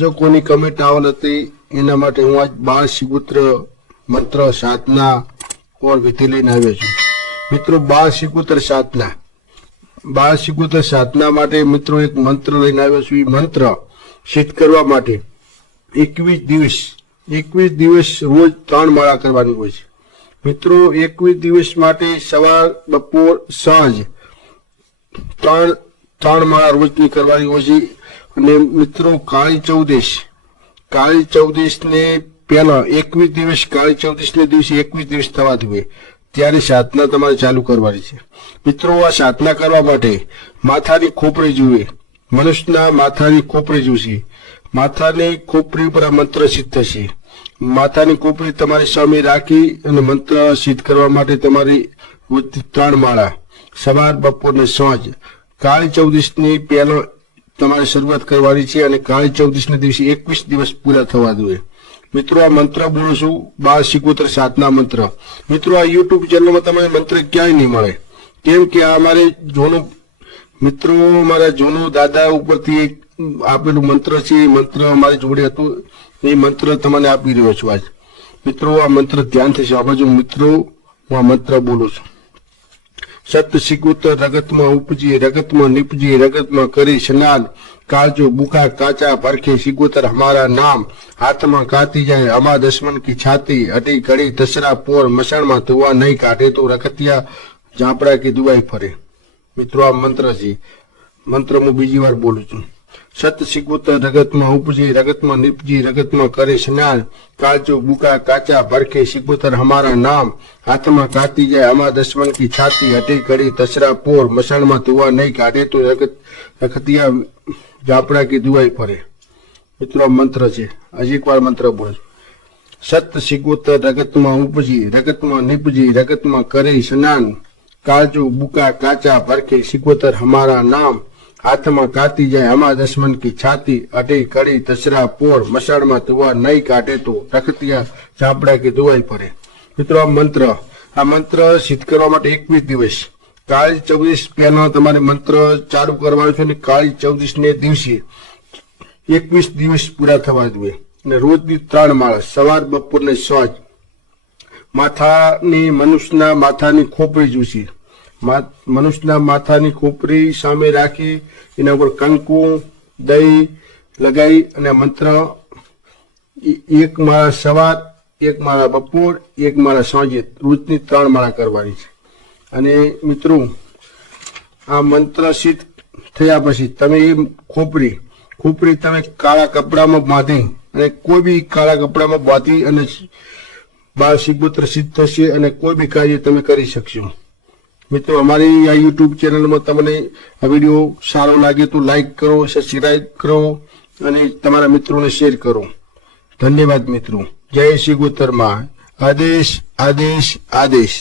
દર્શકોની comment આવેલ હતી. એના માટે હું આજ બાળ શિગુત્ર મંત્ર સાધના ઓર વિધિ લઈને આવ્યો છું. મિત્રો, બાળ શિગુત્ર સાધના. બાળ શિગુત્ર સાધના માટે મિત્રો એક મંત્ર લઈને આવ્યો છું. એ મંત્ર સિદ્ધ કરવા માટે એકવીસ દિવસ એકવીસ દિવસ રોજ ત્રણ માળા કરવાની હોય છે. મિત્રો, એકવીસ દિવસ માટે સવાર, બપોર, સાંજ ત્રણ ત્રણ માળા રોજની કરવાની હોય છે. અને મિત્રો, કાળી ચૌદેશ. કાળી ચૌદશ ને પહેલા એકવીસ દિવસ, કાળી ચૌદશ ને દિવસે એકવીસ દિવસ થવા જોઈએ ત્યારે સાધના તમારે ચાલુ કરવાની છે. મિત્રો, આ સાધના કરવા માટે માથાની ખોપરી જુએ. મનુષ્યના માથાની ખોપરી જોશે. માથાની ખોપરી ઉપર આ મંત્ર સિદ્ધ થશે. માથાની ખોપરી તમારી સામે રાખી અને મંત્ર સિદ્ધ કરવા માટે તમારી ત્રણ માળા. સવાર, બપોર ને સાંજ. કાળી ચૌદશની પહેલો તમારે શરૂઆત કરવાની છે અને કાળી ચૌદશના દિવસે એકવીસ દિવસ પૂરા થવા જોઈએ મિત્રો, આ મંત્ર બોલું છું, બાર સિકોતર સાતના મંત્ર. મિત્રો, આ યુટ્યુબ ચેનલમાં તમને મંત્ર ક્યાંય નહીં મળે. કેમ કે આ અમારે જૂનું મિત્રો મારા જૂનું દાદા ઉપરથી એક આપેલું મંત્ર છે, એ મંત્ર અમારી જોડે હતું. એ મંત્ર તમને આપી રહ્યો છું આજ. મિત્રો, આ મંત્ર ધ્યાનથી સાંભળજો. મિત્રો, હું આ મંત્ર બોલું છું. સત શિકુતર રગતમાં ઉપજી, રગતમાં નીપજી, રગતમાં કરી સ્નાન. કાજુ બુકા કાચા પરખે સિગુતર હમારા નામ. હાથમાં કાતી જાય અમા દશમન કી છાતી. અટી કડી તસરા પોર મસણમાં ધુવા નહીં કાઢે તો રખતિયા ઝાપડા કી દુવાઈ ફરે. મિત્રો, આ મંત્ર છે. મંત્ર હું બીજી વાર બોલું છું. સત રગતમાં ઉપજી, રગતમાં નિપજી, રગતમાં કરે સ્નાન. કાચો બુકા, કાચા ભરખે સિકુતર હમારા નામ. હાથમાં કાતી જાય અમા દશમન કી છાતી હટી કડી, તસરા પોર, મસાણમાં ધુવા નહીં કાઢે તો રગત, રખતિયા જાપડા કી દુવાઈ ફરે. મિત્રો મંત્ર છે. હજી એકવાર મંત્ર બોલ. સત શિકોતર રગતમાં ઉપજી, રગતમાં નીપજી, રગતમાં કરે સ્નાન. કાચો બુકા, કાચા ભરખે સિકુતર હમારા નામ. હાથમાં કાતી જાય આમાં દશમન કી છાતી, અઢી કડી તસરા પોર મસાળમાં તુવા નહીં કાઢે તો રખતિયા ચાપડા કે ધોવાઈ પડે મિત્રો, આ મંત્ર આ મંત્ર સિદ્ધ કરવા માટે એકવીસ દિવસ. કાળી ચૌદીસ પહેલા તમારે મંત્ર ચાલુ કરવાનું છે અને કાળી ચૌદીસ ને દિવસે એકવીસ દિવસ પૂરા થવા જોઈએ. અને રોજની ત્રણ માળા, સવાર, બપોર ને સાંજ. માથાની, મનુષ્યના માથાની ખોપડી જોશે. મનુષ્યના માથાની ખોપરી સામે રાખી, એના ઉપર કંકુ, દહીં લગાવી અને મંત્ર એક માળા સવાર, એક માળા બપોર, એક માળા સાંજે. રોજની ત્રણ માળા કરવાની છે. અને મિત્રો, આ મંત્ર સિદ્ધ થયા પછી તમે એ ખોપરી ખોપરી તમે કાળા કપડામાં બાંધી અને કોઈ બી કાળા કપડામાં બાંધી અને બાળ શિપુત્ર સિદ્ધ થશે અને કોઈ બી કાર્ય તમે કરી શકશો. મિત્રો, અમારી આ યુટ્યુબ ચેનલમાં તમને આ વીડિયો સારો લાગે તો લાઈક કરો સબસ્ક્રાઈબ કરો અને તમારા મિત્રોને શેર કરો. ધન્યવાદ, મિત્રો. જય શ્રી શિગુતરમાં આદેશ આદેશ આદેશ.